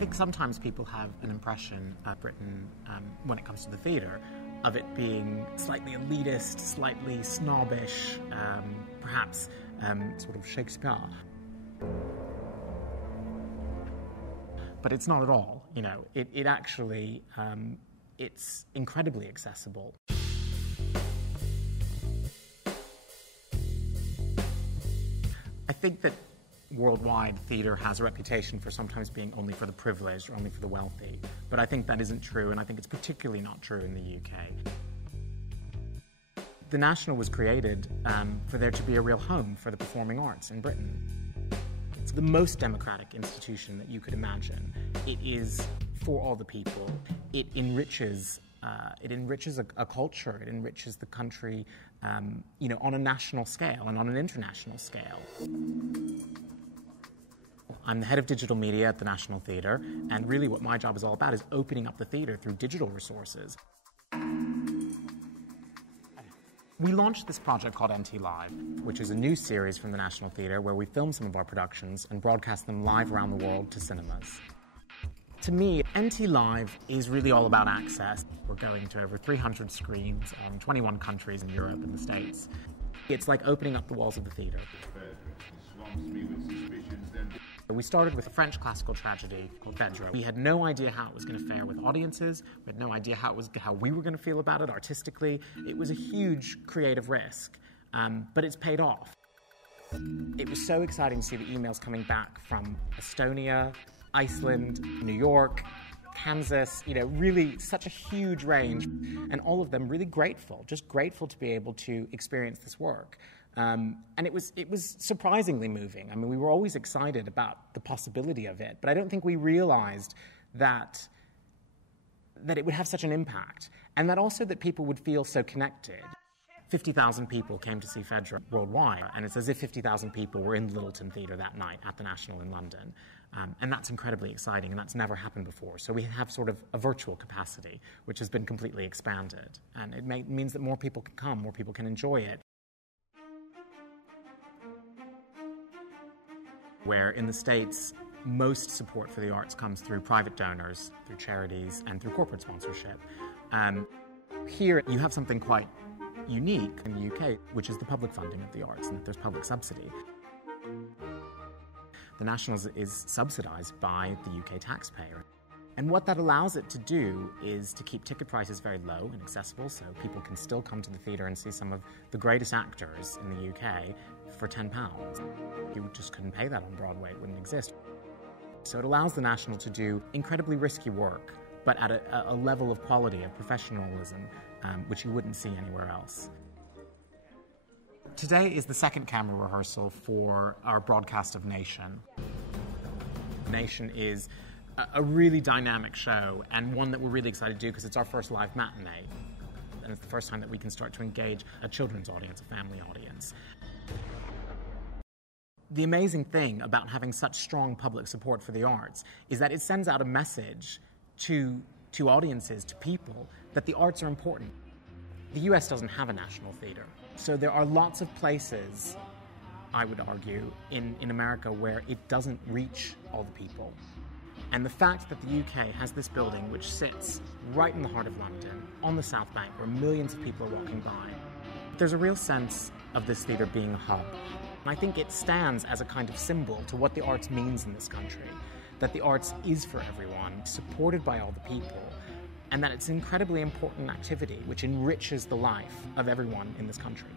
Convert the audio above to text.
think sometimes people have an impression of Britain, when it comes to the theatre, of it being slightly elitist, slightly snobbish, perhaps sort of Shakespeare. But it's not at all, you know. It actually, it's incredibly accessible. I think that worldwide theatre has a reputation for sometimes being only for the privileged or only for the wealthy. But I think that isn't true, and I think it's particularly not true in the UK. The National was created for there to be a real home for the performing arts in Britain. It's the most democratic institution that you could imagine. It is for all the people. It enriches a culture. It enriches the country, you know, on a national scale and on an international scale. I'm the head of digital media at the National Theatre, and really what my job is all about is opening up the theatre through digital resources. We launched this project called NT Live, which is a new series from the National Theatre where we film some of our productions and broadcast them live around the world to cinemas. To me, NT Live is really all about access. We're going to over 300 screens in 21 countries in Europe and the States. It's like opening up the walls of the theatre. We started with a French classical tragedy called Phèdre. We had no idea how it was going to fare with audiences. We had no idea how we were going to feel about it artistically. It was a huge creative risk, but it's paid off. It was so exciting to see the emails coming back from Estonia, Iceland, New York, Kansas, you know, really such a huge range, and all of them really grateful, just grateful to be able to experience this work. And it was surprisingly moving. I mean, we were always excited about the possibility of it, but I don't think we realized that it would have such an impact, and that also that people would feel so connected. 50,000 people came to see Phèdre worldwide, and it's as if 50,000 people were in Littleton Theatre that night at the National in London. And that's incredibly exciting, and that's never happened before. So we have sort of a virtual capacity, which has been completely expanded. And it means that more people can come, more people can enjoy it. Where in the States, most support for the arts comes through private donors, through charities, and through corporate sponsorship. Here, you have something quite unique in the UK, which is the public funding of the arts, and that there's public subsidy. The National is subsidised by the UK taxpayer. And what that allows it to do is to keep ticket prices very low and accessible, so people can still come to the theatre and see some of the greatest actors in the UK for £10. You just couldn't pay that on Broadway, it wouldn't exist. So it allows the National to do incredibly risky work, but at a level of quality, of professionalism, which you wouldn't see anywhere else. Today is the second camera rehearsal for our broadcast of Nation. Nation is a really dynamic show, and one that we're really excited to do because it's our first live matinee. And it's the first time that we can start to engage a children's audience, a family audience. The amazing thing about having such strong public support for the arts is that it sends out a message to audiences, to people, that the arts are important. The US doesn't have a national theatre, so there are lots of places, I would argue, in America where it doesn't reach all the people. And the fact that the UK has this building which sits right in the heart of London, on the South Bank, where millions of people are walking by, there's a real sense of this theatre being a hub. And I think it stands as a kind of symbol to what the arts means in this country, that the arts is for everyone, supported by all the people, and that it's an incredibly important activity which enriches the life of everyone in this country.